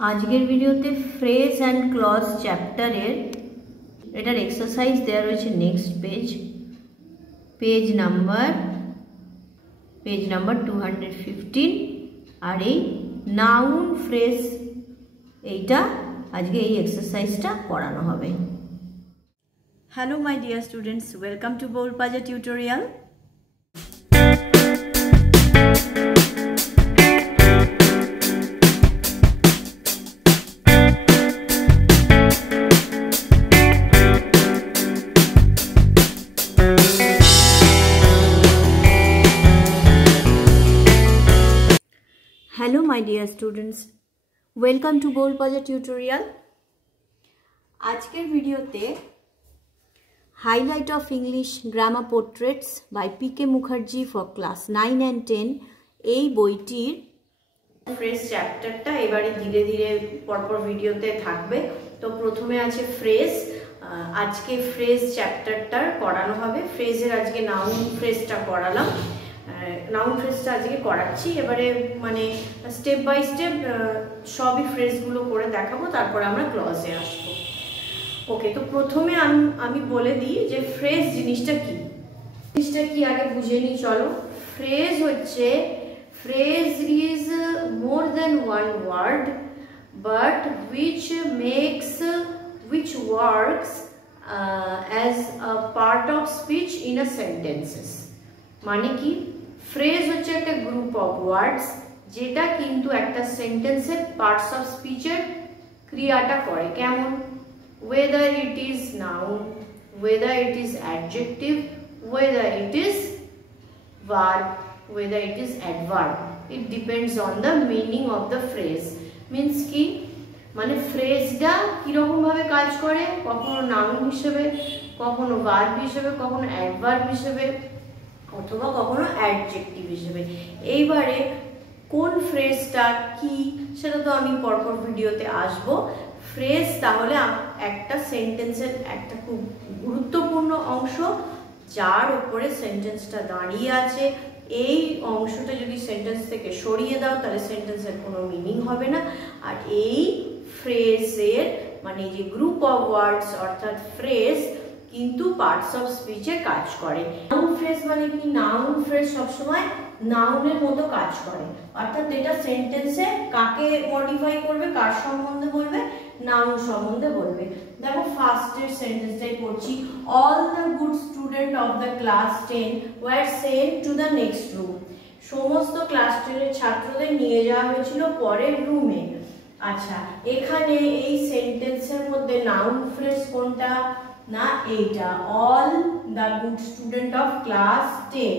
আজকের ভিডিওতে phrase and clause চ্যাপ্টারের এটার এক্সারসাইজ দেওয়া রয়েছে নেক্সট পেজ নাম্বার 215 আর এই নাউন ফ্রেজ এইটা আজকে এই এক্সারসাইজটা করানো হবে। Hello my dear students, welcome to বৌলপাজা tutorial. Hello my dear students, welcome to বৌলপাজা টিউটোরিয়াল। আজকের ভিডিওতে highlight of English grammar portraits by P K Mukherjee for class 9 and 10 এই বইটির ফ্রেজ চ্যাপ্টারটা এবারে ধীরে ধীরে পরপর ভিডিওতে থাকবে। তো প্রথমে আছে ফ্রেজ, আজকে ফ্রেজ চ্যাপ্টারটা করানো হবে। ফ্রেজের আজকে নাউন ফ্রেজটা করালাম, নাউন ফ্রেজটা আজকে করাচ্ছি। এবারে মানে স্টেপ বাই স্টেপ সবই ফ্রেজগুলো করে দেখাবো, তারপরে আমরা ক্লজে আসবো। ওকে, তো প্রথমে আমি বলে দিই যে ফ্রেজ জিনিসটা কি আগে বুঝে নিই। চলো, ফ্রেজ হচ্ছে, phrase is more than one word but which works as a part of speech in a sentences। মানে কি, ফ্রেজ হচ্ছে একটা গ্রুপ অফ ওয়ার্ডস যেটা কিন্তু একটা সেন্টেন্সের পার্টস অফ স্পিচের ক্রিয়াটা করে। কেমন? whether it is noun, whether it is adjective, whether it is verb, whether it is adverb, it depends on the meaning of the phrase। means কি, মানে ফ্রেজটা কিরকম ভাবে কাজ করে, কখনো নাউন হিসেবে, কখনো ভার্ব হিসেবে, কখনো অ্যাডভার্ব হিসেবে, অথবা কখনো অ্যাডজেক্টিভ হিসেবে। এইবারে কোন ফ্রেজটা কি সেটা তো আমি পরপর ভিডিওতে আসবো। ফ্রেজ তাহলে একটা সেন্টেন্সের একটা খুব গুরুত্বপূর্ণ অংশ, যার উপরে সেন্টেন্সটা দাঁড়িয়ে আছে। এই অংশটা যদি সেন্টেন্স থেকে সরিয়ে দাও তাহলে সেন্টেন্সের কোনো মিনিং হবে না। আর এই ফ্রেজের মানে যে গ্রুপ অফ ওয়ার্ডস অর্থাৎ ফ্রেজ কিন্তু পার্টস অফ স্পিচে কাজ করে। নাউন ফ্রেজ মানে কি, নাউন ফ্রেজ সবসময় নাউনের মতো কাজ করে, অর্থাৎ এটা সেন্টেন্সে কাকে মডিফাই করবে, কার সম্বন্ধে বলবে, নাউন সম্বন্ধে বলবে। দেখো ফার্স্টের সেন্টেন্সটাই পড়ছি, all the good student of the class 10 were sent to the next room. সমস্ত ক্লাস 10 এর ছাত্রদের নিয়ে যাওয়া হয়েছিল পরের রুমে। আচ্ছা, এখানে এই সেন্টেন্সের মধ্যে নাউন ফ্রেজ কোনটা না, এইটা, all the good student of class 10।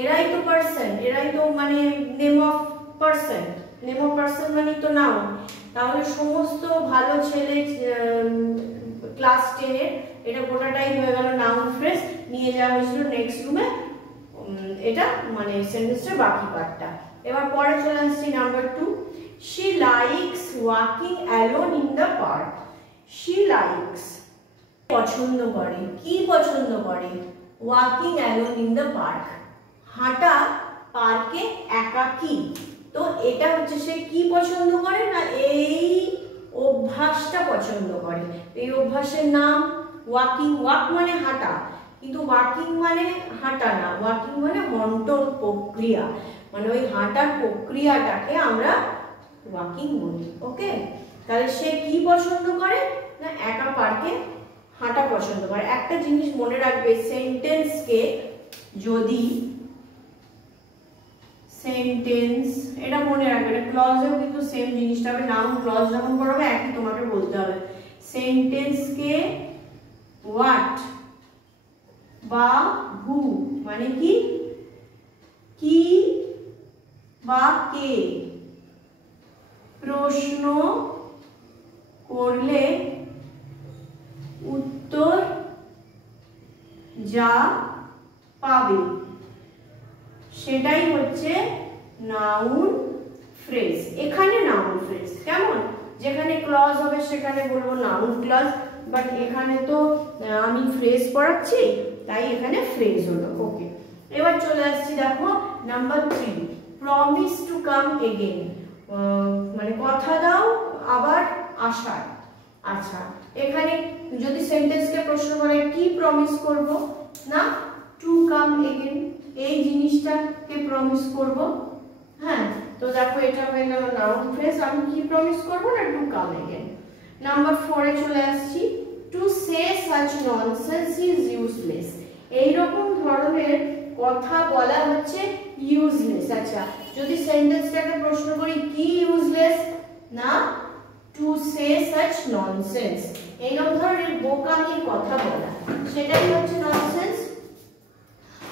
এরাই তো পারসন, এরাই তো মানে name of person, name of person মানে তো নাউন। তাহলে সমস্ত ভালো ছেলে ক্লাস 10 এর, এটা গোটাটাই হয়ে গেল নাউন ফ্রেজ। নিয়ে যাওয়া হয়েছিল নেক্সট রুমে, এটা মানে সেন্টেন্সের বাকি পার্টটা। এবার পরে চলে আসছি number 2, she likes walking alone in the park। she likes পছন্দ করে, কি পছন্দ করে, walking alone in the park, হাঁটা পার্কে একাকী। তো এটা হচ্ছে সে কি পছন্দ করে না, এই অভ্যাসটা পছন্দ করে। এই অভ্যাসের নাম ওয়াকিং। ওয়াক মানে হাঁটা, কিন্তু ওয়াকিং মানে হাঁটা না, ওয়াকিং মানে হন্টন প্রক্রিয়া, মানে ওই হাঁটার প্রক্রিয়াটাকে আমরা ওয়াকিং বলি। ওকে, তাহলে সে কি পছন্দ করে না, একা পার্কে হাঁটা পছন্দ করে। একটা জিনিস মনে রাখবে, সেন্টেন্সকে যদি সেন্টেন্স, এটা মনে রাখবে, এটা ক্লজেও কিন্তু সেম জিনিসটা হবে। নাউন ক্লজ যখন পড়াবে একই তোমাকে বলতে হবে। সেন্টেন্সকে হোয়াট বা হু মানে কি, কি বা কে প্রশ্ন করলে উত্তর যা পাবে সেটাই হচ্ছে নাউন ফ্রেজ। এখানে নাউন ফ্রেজ কেমন, যেখানে ক্লজ হবে সেখানে বলবো নাউন ক্লজ, বাট এখানে তো আমি ফ্রেজ পড়াচ্ছি তাই এখানে ফ্রেজ হলো। ওকে, এবার চলে আসছি দেখো number 3, promise to come again. মানে কথা দাও আসার। আচ্ছা, এখানে যদি সেন্টেন্সকে প্রশ্ন করে কি প্রমিস করব, না টু কাম এগেন, এই জিনিসটাকে প্রমিস করব। হ্যাঁ, তো দেখো এটা হয়ে গেল নাউন ফ্রেজ। আমি কি প্রমিস করব, না টু কাম এগেন। নাম্বার 4 এ চলে আসছি। To say such nonsense is useless, এই রকম ধরনের কথা বলা হচ্ছে ইউজলেস। আচ্ছা, যদি সেন্টেন্সটাকে প্রশ্ন করি কি ইউজলেস, না টু সে সাচ ননসেন্স, এইরকম ধরনের বোকামির কথা বলা, সেটাই হচ্ছে ননসেন্স।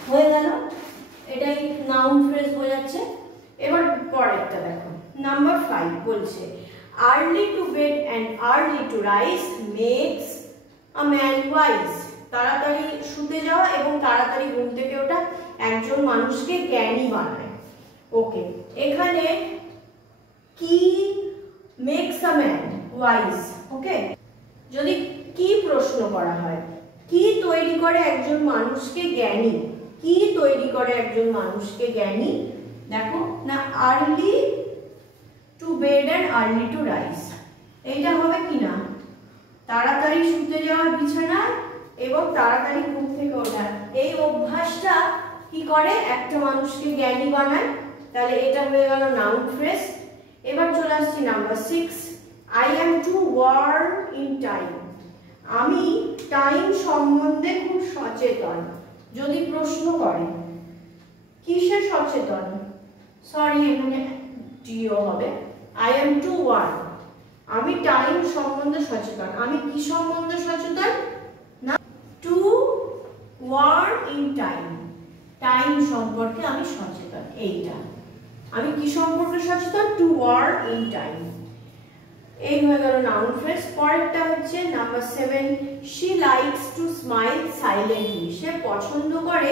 হয়ে গেল, এটাই নাউন ফ্রেজ বোঝাচ্ছে। এবার পরেরটা দেখো, নাম্বার 5 বলছে early to bed and early to rise makes a man wise, তাড়াতাড়ি শুতে যাওয়া এবং তাড়াতাড়ি ঘুম থেকে ওঠা একজন মানুষকে জ্ঞানী বানায়। ওকে, এখানে কি মেক্স আ ম্যান ওয়াইজ। ওকে, যদি কি প্রশ্ন করা হয়, কি তৈরি করে একজন মানুষকে জ্ঞানী, কি তৈরি করে একজন মানুষকে জ্ঞানী, দেখো না early to bed and early to rise, এইটা হবে কি না তাড়াতাড়ি শুতে যাওয়া বিছানায় এবং তাড়াতাড়ি ঘুম থেকে ওঠা, এই অভ্যাসটা কি করে একটা মানুষকে জ্ঞানী বানায়। তাহলে এটা হয়ে গেল নাউন ফ্রেজ। এবার চলে আসছি number 6, I am to warn in time, আমি টাইম সম্বন্ধে খুব সচেতন। যদি প্রশ্ন করে কিসে সচেতন, সরি এখানে টিও হবে, আই অ্যাম টু ওয়ার্ন, আমি টাইম সম্বন্ধে সচেতন। আমি কি সম্বন্ধে সচেতন, না to warn in time, time সম্পর্কে আমি সচেতন। এইটা আমি কি সম্পর্কে সচেতন, টু ওয়ার্ন ইন টাইম। এই হয়ে গেল নাউন ফ্রেজ। পরেরটা হচ্ছে number 7, she likes to smile silently, সে পছন্দ করে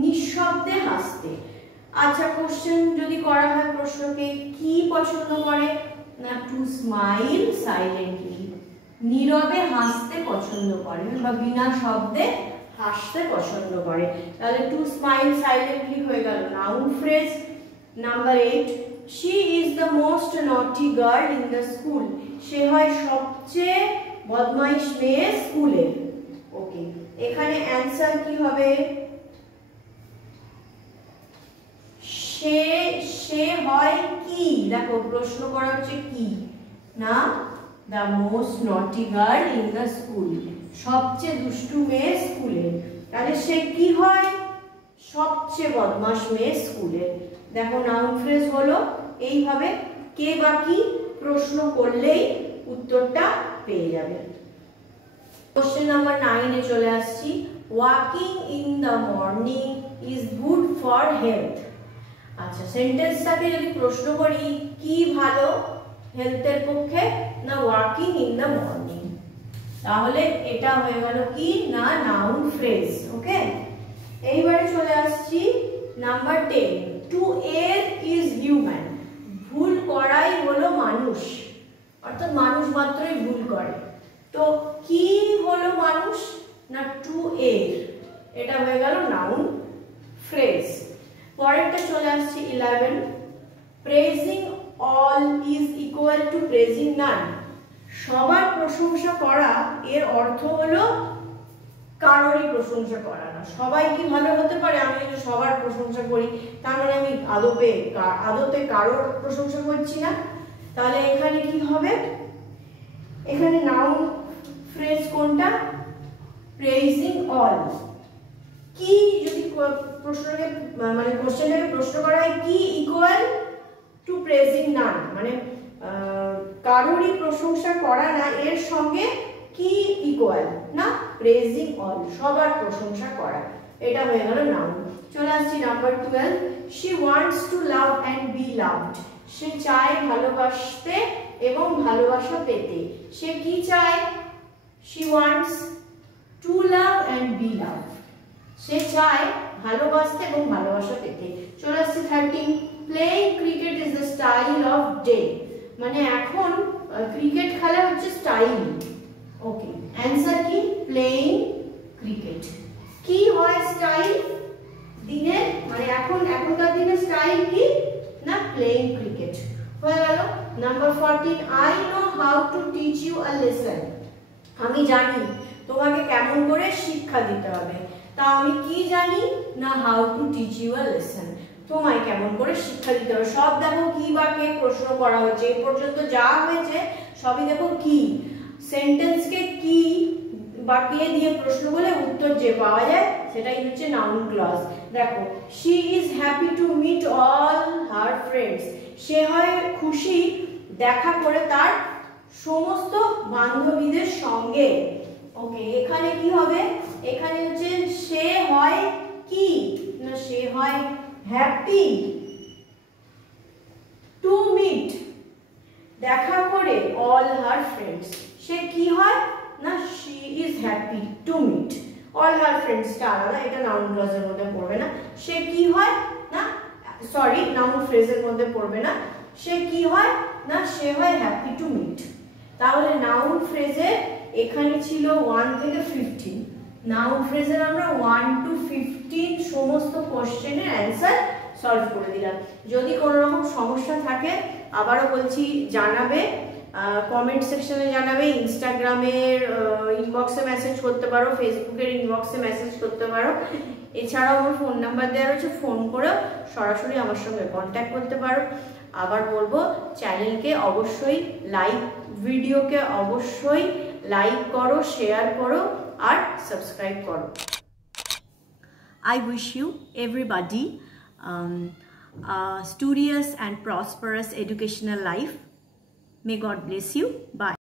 নিঃশব্দে হাসতে। আচ্ছা, কোশ্চেন যদি করা হয় প্রশ্নকে কি পছন্দ করে, না টু স্মাইল সাইলেন্টলি, নীরবে হাসতে পছন্দ করে বা বিনা শব্দে হাসতে পছন্দ করে। তাহলে টু স্মাইল সাইলেন্টলি হয়ে গেল noun phrase. Number 8, she is the most naughty girl in the school, সে হয় সবচেয়ে বদমাইশ মেয়ে স্কুলে। ওকে, এখানে অ্যানসার কি হবে, সে হয় কি, দেখো প্রশ্ন করা হচ্ছে কি, না the most naughty girl in the school, সবচেয়ে দুষ্টু মেয়ে স্কুলে। তাহলে সে কি হয়, সবচেয়ে বদমাশ মেয়ে স্কুলে। দেখো নাউন ফ্রেজ হলো এইভাবে, কে বা কি প্রশ্ন করলেই উত্তরটা পেয়ে যাবে। কোশ্চেন নাম্বার 9 এ চলে আসছি, walking in the morning is good for health. আচ্ছা, সেন্টেন্সটাকে যদি প্রশ্ন করি কি ভালো হেলথের পক্ষে, না ওয়াকিং ইন দ্য মর্নিং, তাহলে এটা হয়ে গেল কি না নাউন ফ্রেজ। ওকে, এইবারে চলে আসছি নাম্বার 10, টু এর ইজ হিউম্যান, ভুল করাই হলো মানুষ, অর্থাৎ মানুষ মাত্রই ভুল করে। তো কি হলো মানুষ, না টু এর, এটা হয়ে গেল নাউন ফ্রেজ। পরেরটা চলে আসছে 11, praising all is equal to praising none, সবার প্রশংসা করা এর অর্থ হলো কারোরই প্রশংসা করা না। সবাই কি ভালো হতে পারে, আমি যদি সবার প্রশংসা করি তার মানে আমি আদতে কারোর প্রশংসা করছি না। তাহলে এখানে কি হবে, এখানে নাউন ফ্রেজ কোনটা, প্রেজিং অল। কি যদি প্রশ্নকে মানে কোশ্চেনটাকে প্রশ্ন করা হয় কি ইকুয়াল টু প্রেজিং নান, মানে কারোরই প্রশংসা করা না এর সঙ্গে কি ইকুয়াল, না প্রেজিং অল, সবার প্রশংসা করা। এটা হয়ে গেল নাউন। চলে আসছি number 12, she wants to love and be loved, সে চায় ভালোবাসতে এবং ভালোবাসা পেতে। সে কি চায়, she wants to love and be loved, সে চায় ভালোবাসতে এবং ভালোবাসা পেতে। চলে আসছে 13, playing cricket is the style of day, মানে এখন ক্রিকেট খেলা হচ্ছে স্টাইল। ওকে, অ্যান্সার কি, প্লেইং ক্রিকেট। কি হয় স্টাইল দিনে, মানে এখনকার দিনে স্টাইল কি, না প্লেইং ক্রিকেট। হয়ে গেল number 14, I know how to teach teach you a lesson, আমি জানি তোমাকে কেমন করে শিক্ষা দিতে হবে। তা আমি কি জানি না, how to teach you a lesson, তোমায় কেমন করে শিক্ষা দিতে হবে। সব দেখো কি বা কে প্রশ্ন করা হয়েছে, এই পর্যন্ত যা হয়েছে সবই দেখো কি, সেন্টেন্সকে কি বা কে দিয়ে প্রশ্ন বলে উত্তর যে পাওয়া যায় সেটাই হচ্ছে নাউন ক্লজ। দেখো, she is happy to meet all her friends, সে হয় খুশি দেখা করে তার সমস্ত বান্ধবীদের সঙ্গে। ওকে, এখানে কি হবে, এখানে হচ্ছে সে হয় কি না, সে হয় হ্যাপি টু মিট, দেখা করে অল হার ফ্রেন্ডস, সে কি হয় না, she is happy to meet all her ফ্রেন্ডসটা আলাদা, এটা নাউন ক্লজের মধ্যে পড়বে না। সে কি হয় না, সরি নাউন ফ্রেজের মধ্যে পড়বে না। সে কি হয় না, সে হয় হ্যাপি টু মিট। তাহলে নাউন ফ্রেজের এখানে ছিল 1 থেকে 15, নাউন ফ্রেজের আমরা 1 to 15 সমস্ত কোশ্চেনের অ্যান্সার সলভ করে দিলাম। যদি কোনো রকম সমস্যা থাকে আবারও বলছি জানাবে, কমেন্ট সেকশনে জানাবে, ইনস্টাগ্রামের ইনবক্সে মেসেজ করতে পারো, ফেসবুকের ইনবক্সে মেসেজ করতে পারো। এছাড়াও আমার ফোন নাম্বার দেওয়া রয়েছে, ফোন করেও সরাসরি আমার সঙ্গে কন্ট্যাক্ট করতে পারো। আবার বলবো, চ্যানেলকে অবশ্যই লাইক, ভিডিওকে অবশ্যই লাইক করো, শেয়ার করো আর সাবস্ক্রাইব করো। I wish you everybody a studious and prosperous educational life. May God bless you. Bye.